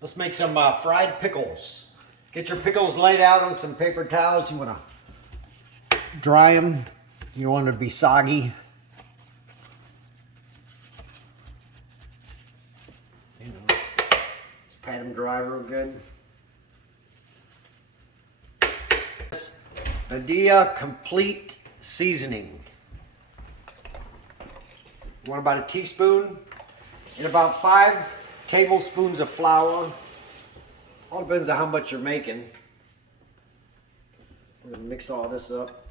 Let's make some fried pickles. Get your pickles laid out on some paper towels. You want to dry them. You don't want them to be soggy. Just pat them dry real good. Padilla Complete Seasoning. You want about a teaspoon and about 5 tablespoons of flour. All depends on how much you're making. We're gonna mix all this up.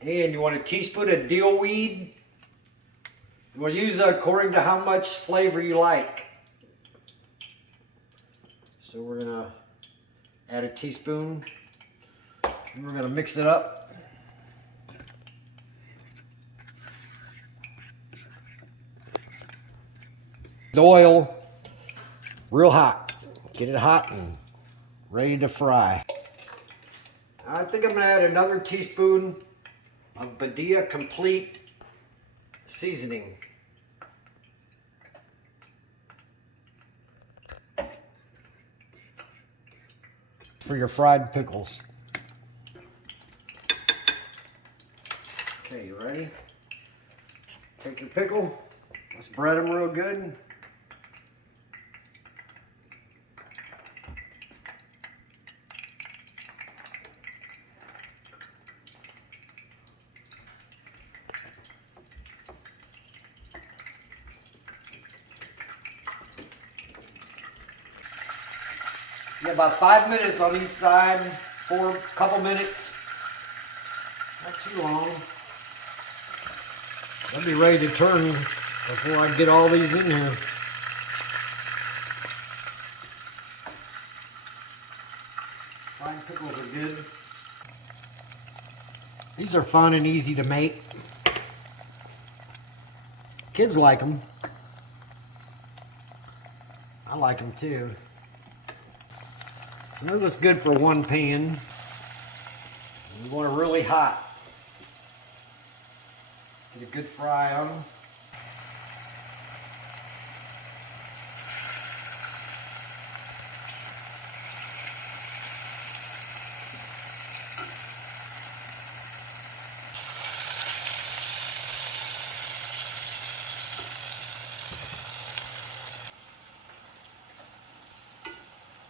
And you want a teaspoon of dill weed. You want to use it according to how much flavor you like. So we're gonna add a teaspoon. And we're gonna mix it up. The oil, real hot. Get it hot and ready to fry. I think I'm gonna add another teaspoon of Padilla Complete Seasoning. For your fried pickles. Okay, you ready? Take your pickle. Let's bread them real good. Yeah, about 5 minutes on each side, for a couple minutes. Not too long. I'll be ready to turn before I get all these in here. Fried pickles are good. These are fun and easy to make. Kids like them. I like them too. So this is good for one pan. You want it really hot. Get a good fry on them.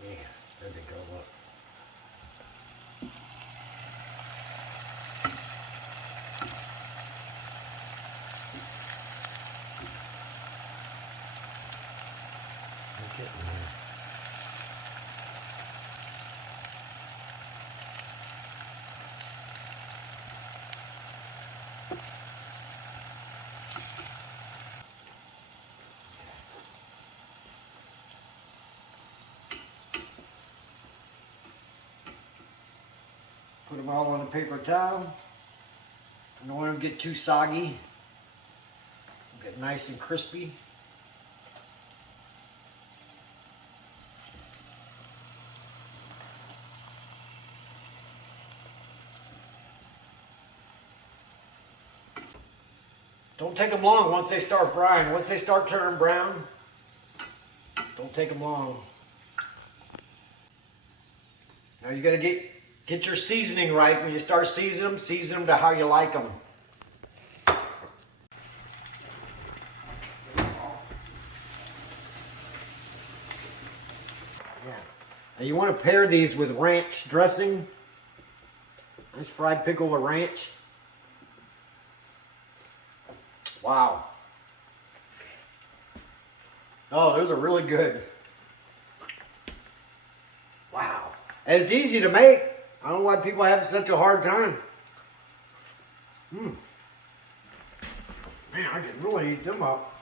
Yeah, there they go, look. Put them all on a paper towel. I don't want them to get too soggy. Get nice and crispy. Don't take them long once they start frying. Once they start turning brown, don't take them long. Now you gotta get your seasoning right. When you start season them to how you like them. Yeah. Now you want to pair these with ranch dressing. Nice fried pickle with ranch. Wow. Oh, those are really good. Wow. And it's easy to make. I don't know why people have such a hard time. Man, I can really eat them up.